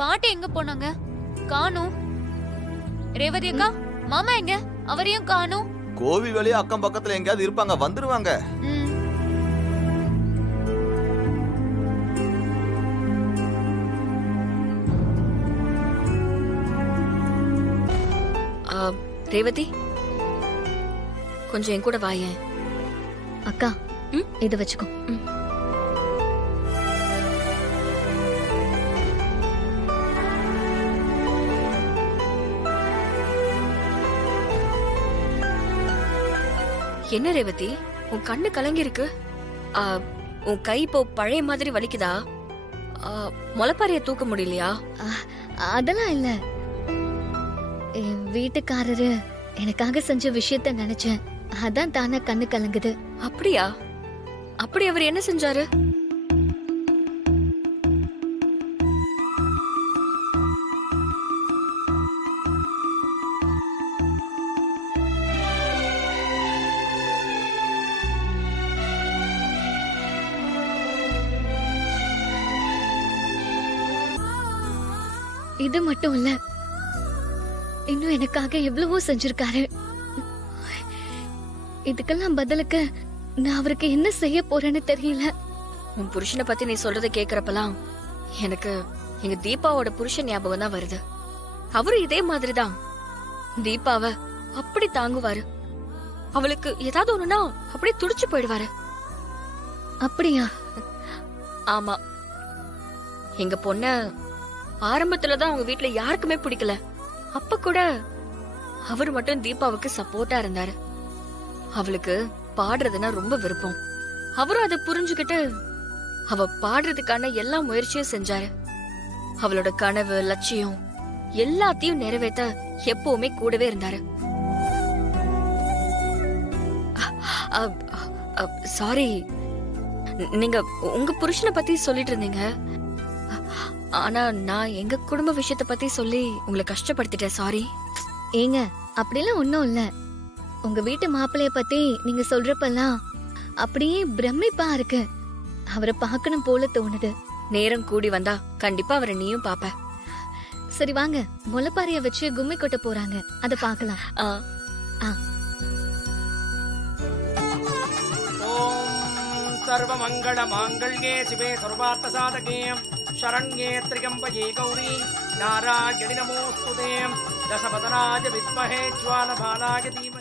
பாட்டி எங்க போனாங்க? காணோம். ரேவதி அக்கா, மாமா எங்க? அவரையும் காணோம். கோவில் வெளியே அக்கம் பக்கத்துல எங்கயாவது இருப்பாங்க, வந்துருவாங்க. ரேவதி, கொஞ்சம் என் கூட வாயேன். அக்கா, இத வச்சுக்கோ. என்ன ரேவதி, உன் கண்ணு கலங்கி இருக்கு. உன் கை இப்போ பழைய மாதிரி வலிக்குதா? முளைப்பாரிய தூக்க முடியலையா? அதெல்லாம் இல்ல. என் வீட்டுக்காரரு எனக்காக செஞ்ச விஷயத்த நினைச்சேன், அதான் தானே கண்ணு கலங்குது. அப்படியா? அப்படி அவர் என்ன செஞ்சாரு? இது மட்டும் இல்ல, இன்னும் எனக்காக எவ்வளவோ செஞ்சிருக்காரு. இதுக்கெல்லாம் பதிலுக்கு நான் அவருக்கு என்ன செய்ய போறேன்னு தெரியல. உன் புருஷனை பத்தி நீ சொல்றத கேக்குறப்பலாம் எனக்கு எங்க தீபாவோட புருஷன் ஞாபகம் தான் வருது. அவரும் இதே மாதிரிதான் தீபாவ அப்படி தாங்குவாரு. அவளுக்கு ஏதாவது ஒண்ணுனா அப்படியே துடிச்சு போயிடுவாரு. அப்படியா? ஆமா. எங்க பொண்ண ஆரம்பத்துலதான் அவங்க வீட்டுல யாருக்குமே பிடிக்கல. அப்ப கூட அவர் மட்டும் தீபாவுக்கு சப்போர்ட்டா இருந்தாரு. அவளுக்கு பாடுறதுன்னா ரொம்ப விருப்பம். அவரும் அதை புரிஞ்சுக்கிட்டு அவ பாடுறதுக்கான எல்லா முயற்சியும் செஞ்சாரு. அவளோட கனவு, லட்சியம் எல்லாத்தையும் நிறைவேற்ற எப்பவுமே கூடவே இருந்தாரு. சாரி, நீங்க உங்க புருஷனை பத்தி சொல்லிட்டு இருந்தீங்க. ஆனா நான் எங்க குடும்ப விஷயத்த பத்தி சொல்லி உங்களை கஷ்டப்படுத்திட்டேன். சாரி. ஏங்க, அப்படிலாம் ஒண்ணும் இல்ல. உங்க வீட்டு மாப்பிள்ளைய பத்தி நீங்க சொல்றப்பெல்லாம் அப்படியே பிரமிப்பா இருக்கு. அவரை பார்க்கணும் போல தோணுது. நேரம் கூடி வந்தா கண்டிப்பா அவரை நீயும் பாப்ப. சரி வாங்க, முளைப்பாரிய வச்சு கும்மி கொட்ட போறாங்க, அத பாக்கலாம். सर्वमंगल मांगल्ये शिवे सर्वार्थ साधके शरण्ये त्र्यंबके गौरी नारायणि नमोस्तुते दशवदनाय विद्महे ज्वालभालाय धीमहि।